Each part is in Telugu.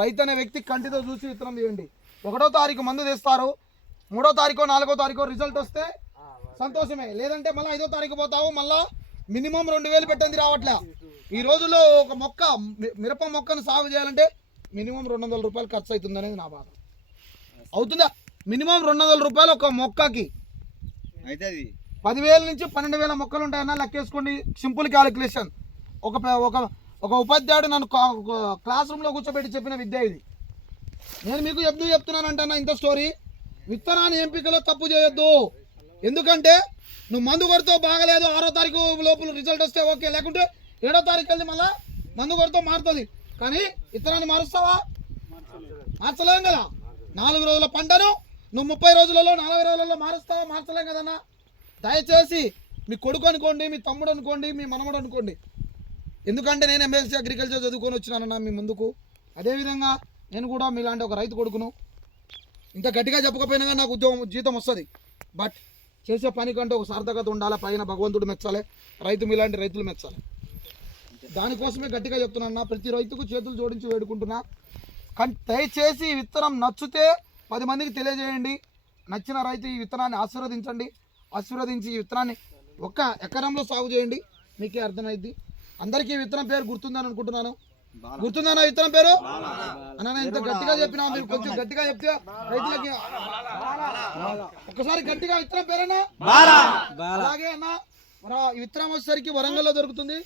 రైతు అనే వ్యక్తి కంటితో చూసి విత్తనం చేయండి. 1వ తారీఖు మందు తెస్తారు, 3వ తారీఖు 4వ తారీఖు రిజల్ట్ వస్తే సంతోషమే, లేదంటే మళ్ళీ 5వ తారీఖు పోతావు, మళ్ళీ మినిమం 2000 పెట్టండి రావట్లే. ఈ రోజుల్లో ఒక మొక్క మిరప మొక్కను సాగు చేయాలంటే మినిమం 200 రూపాయలు ఖర్చు అవుతుంది అనేది నా బాధ. అవుతుందా? మినిమం 200 రూపాయలు ఒక మొక్కకి. అయితే అది 10,000 నుంచి 12,000 మొక్కలు ఉంటాయన్నా లెక్కేసుకోండి. Simple calculation. ఒక ఒక ఉపాధ్యాయుడు నన్ను క్లాస్ రూమ్లో కూర్చోబెట్టి చెప్పిన విద్య ఇది. నేను మీకు చెప్తున్నానంటన్నా ఇంత స్టోరీ. విత్తనాన్ని ఎంపికలో తప్పు చేయొద్దు. ఎందుకంటే నువ్వు మందు కొడుతూ బాగలేదు, 6వ తారీఖు లోపల రిజల్ట్ వస్తే ఓకే, లేకుంటే 7వ తారీఖు వెళ్ళి మళ్ళీ మందు కొడుతూ మారుతుంది. కానీ విత్తనాన్ని మారుస్తావా? మార్చలేం కదా. 4 రోజుల పంటను నువ్వు 30 రోజులలో 40 రోజులలో మారుస్తావా? మార్చలేం కదన్నా. దయచేసి మీ కొడుకు అనుకోండి, మీ తమ్ముడు అనుకోండి, మీ మనవడు అనుకోండి. ఎందుకంటే నేను ఎంఎస్సీ అగ్రికల్చర్ చదువుకొని వచ్చినానన్నా మీ ముందుకు. అదేవిధంగా నేను కూడా మీలాంటి ఒక రైతు కొడుకును. ఇంత గట్టిగా చెప్పకపోయినా కానీ నాకు జీతం వస్తుంది. బట్ చేసే పని కంటే ఒక సార్థకత ఉండాలి. పైన భగవంతుడు మెచ్చాలి, రైతు మీలాంటి రైతులు మెచ్చాలి. దానికోసమే గట్టిగా చెప్తున్నా. ప్రతి రైతుకు చేతులు జోడించి వేడుకుంటున్నా. దయచేసి ఈ విత్తనం నచ్చితే 10 మందికి తెలియజేయండి. నచ్చిన రైతు ఈ విత్తనాన్ని ఆశీర్వదించి ఈ విత్తనాన్ని 1 ఎకరంలో సాగు చేయండి. మీకే అర్థమైద్ది. అందరికీ విత్తనం పేరు గుర్తుందని అనుకుంటున్నాను. గుర్తుందన్న విత్తనం పేరు అన్న? ఇంత గట్టిగా చెప్పినా మీరు కొంచెం గట్టిగా చెప్తే రైతులకి ఒక్కసారి గట్టిగా విత్తనం పేరేనా? అలాగే అన్న, మన ఈ విత్తనం వచ్చేసరికి వరంగల్లో దొరుకుతుంది.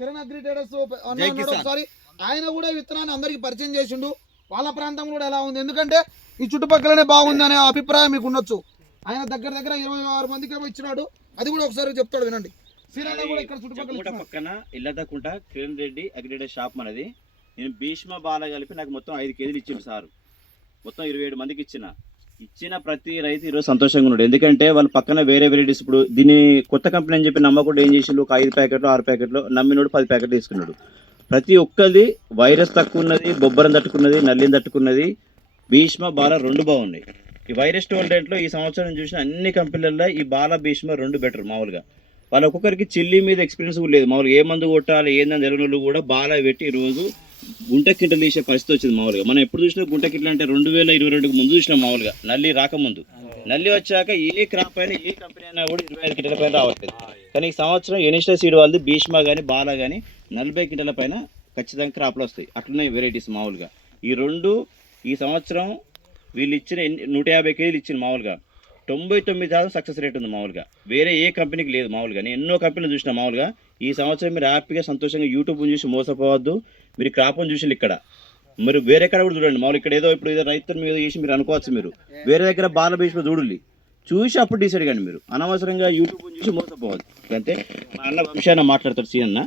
కిరణ్ అగ్రి ట్రేడర్స్ ఒకసారి ఆయన కూడా ఈ విత్తనాన్ని అందరికి పరిచయం చేసిండు. వాళ్ళ ప్రాంతం కూడా ఎలా ఉంది, ఎందుకంటే ఈ చుట్టుపక్కలనే బాగుంది అనే అభిప్రాయం మీకు ఉండొచ్చు. ఆయన దగ్గర 26 మందికి ఏమో ఇచ్చినాడు. అది కూడా ఒకసారి చెప్తాడు, వినండి. పక్కన ఇల్లదకుంట కిరణ్ రెడ్డి అగ్రిగేటర్ షాప్ మనది. నేను భీష్మ బాల కలిపి నాకు మొత్తం 5 కేజీలు ఇచ్చిండు సార్. మొత్తం 27 మందికి ఇచ్చిన ప్రతి రైతు ఈరోజు సంతోషంగా ఉన్నాడు. ఎందుకంటే వాళ్ళు పక్కన వేరే వెరైటీస్, ఇప్పుడు దీన్ని కొత్త కంపెనీ అని చెప్పి నమ్మకుండా ఏం చేసిండు, ఒక 5 ప్యాకెట్లు 6 ప్యాకెట్లు నమ్మినోడు 10 ప్యాకెట్లు తీసుకున్నాడు. ప్రతి ఒక్కరిది వైరస్ తక్కువ ఉన్నది, బొబ్బరం తట్టుకున్నది, నల్లిని తట్టుకున్నది. భీష్మ బాల 2 బాగున్నాయి. ఈ వైరస్ టోలరెంట్లో ఈ సంవత్సరం చూసిన అన్ని కంపెనీలలో ఈ బాల భీష్మ 2 బెటర్. మామూలుగా వాళ్ళ ఒక్కొక్కరికి చిల్లి మీద ఎక్స్పీరియన్స్ కూడా లేదు. మామూలుగా ఏ మందు కొట్టాలి ఏందని తెలియని కూడా బాగా పెట్టి ఈరోజు గుంట కింటలు తీసే పరిస్థితి వచ్చింది. మామూలుగా మనం ఎప్పుడు చూసినా గుంట కింటలు అంటే 2022కు ముందు చూసినాం. మామూలుగా నల్లి రాకముందు. నల్లి వచ్చాక ఏ క్రాప్ అయినా ఏ కంపెనీ అయినా కూడా 25 కింటల పైన రావట్లేదు. కానీ ఈ సంవత్సరం ఎనిస్టా సీడ్ వాళ్ళది భీష్మ కానీ బాల కానీ 40 కింటల పైన ఖచ్చితంగా క్రాప్లు వస్తాయి. అట్లున్నాయి వెరైటీస్. మామూలుగా ఈ 2 ఈ సంవత్సరం వీళ్ళు ఇచ్చిన 150 కేజీలు ఇచ్చిన మామూలుగా 99% సక్సెస్ రేట్ ఉంది. మామూలుగా వేరే ఏ కంపెనీకి లేదు. మామూలుగా నేను ఎన్నో కంపెనీలు చూసిన. మామూలుగా ఈ సంవత్సరం మీరు హ్యాపీగా సంతోషంగా యూట్యూబ్ని చూసి మోసపోవద్దు. మీరు క్రాప్ని చూసి ఇక్కడ మీరు వేరే కాడ కూడా చూడండి. మామూలు ఇక్కడ ఏదో రైతుల మీద చేసి మీరు అనుకోవచ్చు. మీరు వేరే దగ్గర బాల భీష్మ చూడండి, చూసి అప్పుడు డిసైడ్ కండి. మీరు అనవసరంగా యూట్యూబ్ని చూసి మోసపోవద్దు. అంటే మా అన్న విషయాన్ని మాట్లాడతాడు సీఎన్న.